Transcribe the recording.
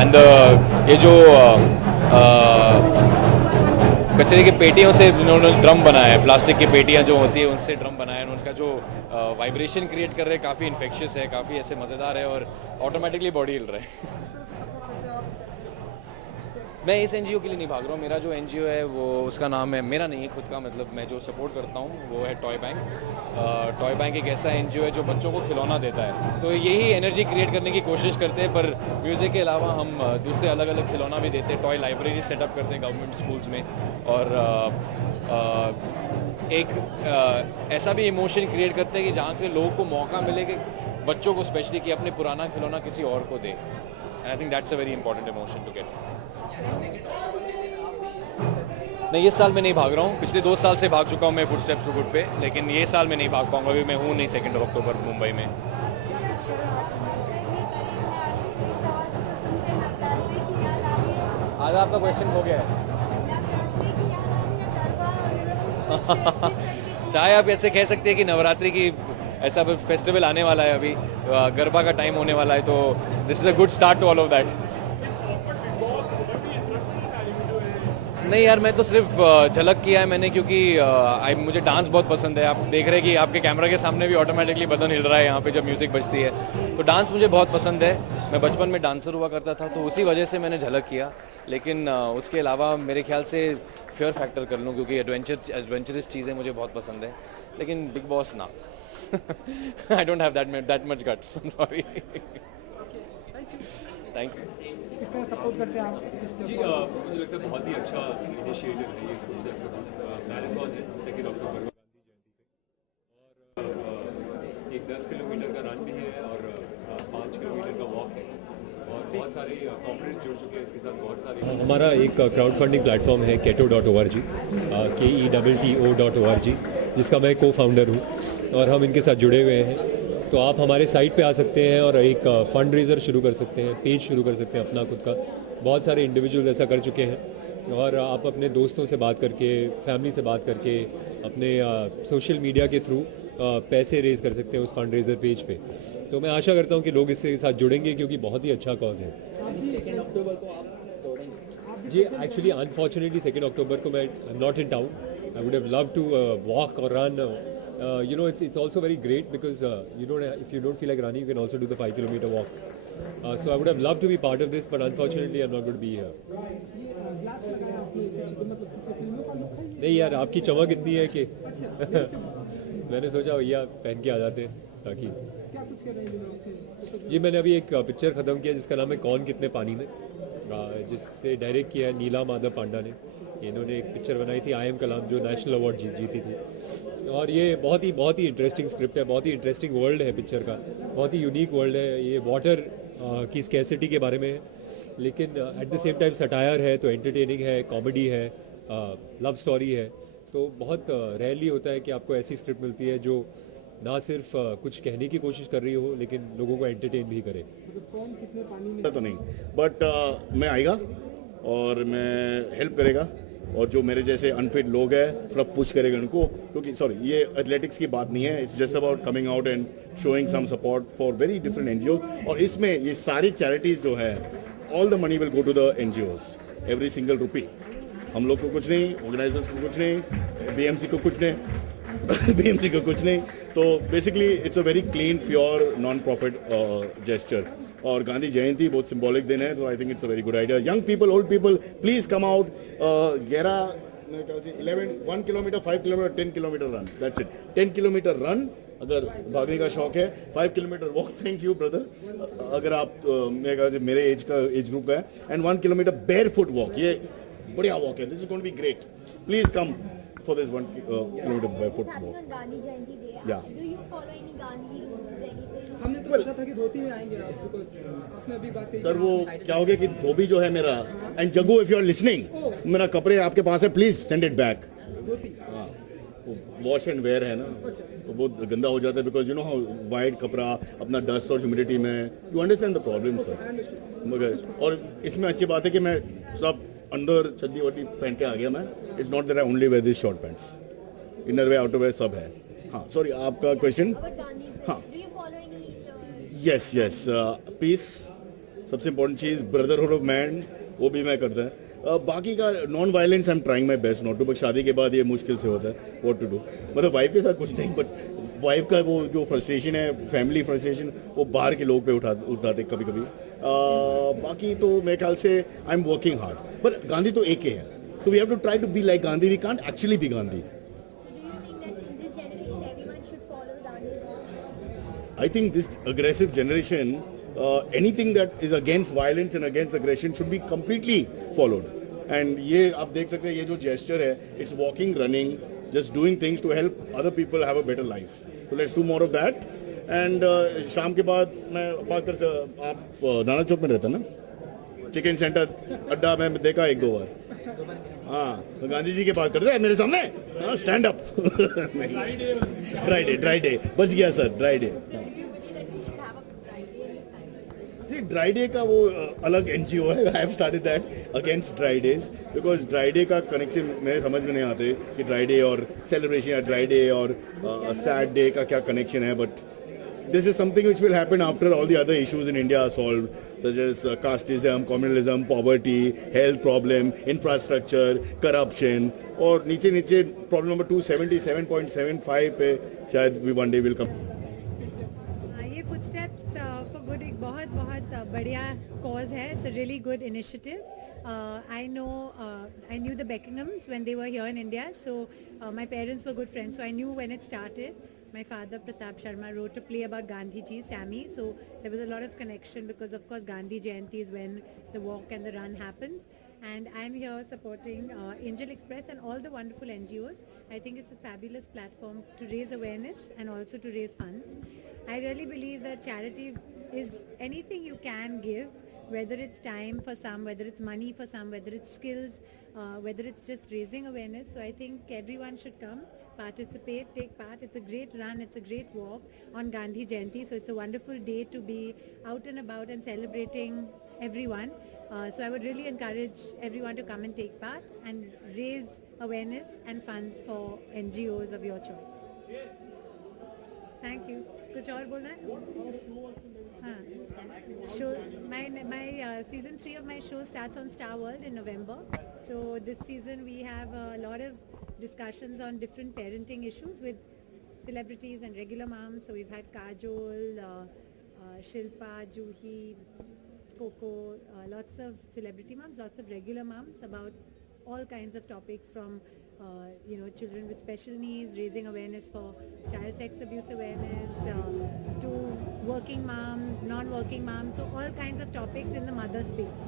And ये जो कचरे की पेटियों से उन्होंने ड्रम बनाया है, प्लास्टिक की पेटियां जो होती है उनसे ड्रम बनाया है, उनका जो वाइब्रेशन क्रिएट कर रहे हैं काफ़ी इन्फेक्शियस है, काफ़ी ऐसे मज़ेदार है और ऑटोमेटिकली बॉडी हिल रहा है। मैं इस एनजीओ के लिए नहीं भाग रहा हूँ, मेरा जो एनजीओ है वो उसका नाम है, मेरा नहीं है खुद का, मतलब मैं जो सपोर्ट करता हूँ वो है टॉय बैंक। टॉय बैंक एक ऐसा एनजीओ है जो बच्चों को खिलौना देता है, तो यही एनर्जी क्रिएट करने की कोशिश करते हैं, पर म्यूज़िक के अलावा हम दूसरे अलग अलग खिलौना भी देते हैं, टॉय लाइब्रेरी सेटअप करते हैं गवर्नमेंट स्कूल्स में, और एक ऐसा भी इमोशन क्रिएट करते हैं कि जहाँ के लोगों को मौका मिले कि बच्चों को स्पेशली कि अपने पुराना खिलौना किसी और को दे, and I think that's a very important emotion to get. नहीं, इस साल मैं नहीं भाग रहा हूँ, पिछले 2 साल से भाग चुका हूँ मैं फुटस्टेप्स टू गुड पे, लेकिन ये साल मैं नहीं भाग पाऊंगा, अभी मैं हूँ नहीं 2 अक्टूबर मुंबई में। आज आपका क्वेश्चन हो गया है। चाहे आप ऐसे कह सकते हैं कि नवरात्रि की ऐसा फेस्टिवल आने वाला है, अभी गरबा का टाइम होने वाला है, तो this is a good start to all of that. नहीं यार, मैं तो सिर्फ झलक किया है मैंने, क्योंकि मुझे डांस बहुत पसंद है। आप देख रहे हैं कि आपके कैमरा के सामने भी ऑटोमेटिकली बदन हिल रहा है यहाँ पे जब म्यूज़िक बजती है, तो डांस मुझे बहुत पसंद है। मैं बचपन में डांसर हुआ करता था, तो उसी वजह से मैंने झलक किया, लेकिन उसके अलावा मेरे ख्याल से फेयर फैक्टर कर लूँ, क्योंकि एडवेंचरस चीज़ें मुझे बहुत पसंद है, लेकिन बिग बॉस ना। I don't have that much guts, I am sorry. Thank you. किस तरह सपोर्ट करते हैं आप? जी मुझे लगता है बहुत ही अच्छा इनिशिएटिव है ये, फुट सेल्फ मैराथन है 2 अक्टूबर को गांधी जयंती पे, और एक 10 किलोमीटर का रन भी है और 5 किलोमीटर का वॉक है, और बहुत सारे कॉर्पोरेट जुड़ चुके हैं इसके साथ, बहुत सारे। हमारा एक क्राउड फंडिंग प्लेटफॉर्म है keto.org, KETO.org, जिसका मैं को फाउंडर हूँ, और हम इनके साथ जुड़े हुए हैं। तो आप हमारे साइट पे आ सकते हैं और एक फंड रेजर शुरू कर सकते हैं, पेज शुरू कर सकते हैं अपना खुद का। बहुत सारे इंडिविजुअल ऐसा कर चुके हैं, और आप अपने दोस्तों से बात करके, फैमिली से बात करके, अपने सोशल मीडिया के थ्रू पैसे रेज कर सकते हैं उस फंड रेजर पेज पे। तो मैं आशा करता हूँ कि लोग इसके साथ जुड़ेंगे, क्योंकि बहुत ही अच्छा कॉज है। 2 अक्टूबर को आप दौड़ेंगे? जी एक्चुअली अनफॉर्चुनेटली 2 अक्टूबर को मैं not in town. I would have love to walk और run. You know, it's also very great because if you don't feel like running, you can also do the 5 kilometer walk. So I would have loved to be part of this, but unfortunately I'm not going to be here. नहीं यार, आपकी चमक इतनी है कि मैंने सोचा भैया पहन के आ जाते ताकि। जी मैंने अभी एक पिक्चर ख़त्म किया जिसका नाम है कौन कितने पानी में, जिससे डायरेक्ट किया है नीला माधव पांडा ने। इन्होंने एक पिक्चर बनाई थी आई एम कलाम, जो नेशनल अवार्ड जीती थी, और ये बहुत ही इंटरेस्टिंग स्क्रिप्ट है, बहुत ही इंटरेस्टिंग वर्ल्ड है पिक्चर का, बहुत ही यूनिक वर्ल्ड है। ये वाटर की स्कैसिटी के बारे में है, लेकिन at the same time satire है, तो एंटरटेनिंग है, कॉमेडी है, लव स्टोरी है। तो बहुत रेयरली होता है कि आपको ऐसी स्क्रिप्ट मिलती है जो ना सिर्फ कुछ कहने की कोशिश कर रही हो, लेकिन लोगों को एंटरटेन भी करे। कौन कितने पानी में तो नहीं, बट मैं आएगा और मैं हेल्प करेगा, और जो मेरे जैसे अनफिट लोग हैं थोड़ा पुश करेगा उनको, क्योंकि सॉरी ये एथलेटिक्स की बात नहीं है, it's just about coming out and showing some support for very different NGOs. और इसमें ये सारी चैरिटीज जो है, all the money will go to the NGOs, every single rupee. हम लोग को कुछ नहीं, ऑर्गेनाइजर्स को कुछ नहीं, बीएमसी को कुछ नहीं बीएमसी को कुछ नहीं। तो basically it's a very clean pure non profit gesture. और गांधी जयंती बहुत सिंबॉलिक दिन है, तो I think it's a very good idea. Young people, old people, please come out. 1 kilometre, 5 kilometre, 10 kilometre run, that's it. 10 kilometre run अगर भागने का शौक है, 5 kilometre walk, thank you brother, अगर आप मेरे ख्याल से मेरे एज ग्रुप का है, and 1 kilometre barefoot walk, ये बढ़िया वॉक है, this is going to be great. Please come for this 1 kilometre barefoot walk. या हमने तो सोचा था कि धोती में आएंगे आप, आपने अभी बात कही। सर वो क्या हो गया कि धोबी जो है मेरा, and Jaggu if you are listening, मेरा कपड़े आपके पास है, प्लीज सेंड इट बैक। हाँ, वॉश एंड वेयर है ना, तो बहुत गंदा हो जाता है, because you know how white कपड़ा अपना डस्ट और ह्यूमिडिटी में, you understand the problem sir. मगर और इसमें अच्छी बात है कि मैं सब अंदर चड्डी वड्डी पहन के आ गया मैं। It's not that I only wear this short pants, inner wear outer wear सब है। हाँ सॉरी, आपका क्वेश्चन। हाँ, yes, peace, सबसे इम्पोर्टेंट चीज़ ब्रदरहुड ऑफ मैन, वो भी मैं करता है। बाकी का non violence I am trying my best not to, but शादी के बाद ये मुश्किल से होता है व्हाट टू डू। मतलब वाइफ के साथ कुछ नहीं, बट वाइफ का वो जो फ्रस्ट्रेशन है, फैमिली फ्रस्ट्रेशन, वो बाहर के लोग पे उठाते कभी कभी। बाकी तो मेरे ख्याल से आई एम वर्किंग हार्ड, पर गांधी तो एक ही है, तो we have to try to be like Gandhi, we can't actually be Gandhi. I think this aggressive generation, anything that is against violence and against aggression should be completely followed. And ये आप देख सकते हैं, ये जो gesture है, it's walking, running, just doing things to help other people have a better life. So let's do more of that. And शाम के बाद मैं बात कर आप नाना चौक में रहता ना, चिकन सेंटर अड्डा में देखा एक दो बार। हाँ, तो गांधी जी की बात करते हैं मेरे सामने, स्टैंड अप। ड्राई डे बच गया sir, dry day. See, dry day का वो अलग एनजीओ है, I have started that against dry days, because dry day का कनेक्शन मेरे समझ में नहीं आते कि ड्राई डे और सेलिब्रेशन या ड्राई डे और सैड डे का क्या कनेक्शन है, but this is something which will happen after all the other issues in India are solved, such as casteism, communalism, poverty, health problem, infrastructure, corruption, और नीचे नीचे problem number 277.75 पे शायद we one day will come. ये footsteps for good एक बहुत बहुत बढ़िया कॉज है. It's a really good initiative. I knew the Beckinghams when they were here in India, so my parents were good friends, so I knew when it started. My father Pratap Sharma wrote a play about Gandhi ji, Sammy, so there was a lot of connection because of course Gandhi Jayanti is when the walk and the run happens, and I'm here supporting Angel Express and all the wonderful NGOs. I think it's a fabulous platform to raise awareness and also to raise funds. I really believe that charity is anything you can give, whether it's time for some, whether it's money for some, whether it's skills, whether it's just raising awareness. So I think everyone should come, participate, take part. It's a great run, it's a great walk on Gandhi Jayanti, so it's a wonderful day to be out and about and celebrating everyone. So I would really encourage everyone to come and take part and raise awareness and funds for NGOs of your choice. Thank you. कुछ और बोलना है? हाँ. Show my season 3 of my show starts on Star World in November. So this season we have a lot of discussions on different parenting issues with celebrities and regular moms. So we've had Kajol, Shilpa, Juhi, Coco, lots of celebrity moms, lots of regular moms about all kinds of topics from children with special needs, raising awareness for child sex abuse awareness, to working moms, non-working moms, so all kinds of topics in the mother space.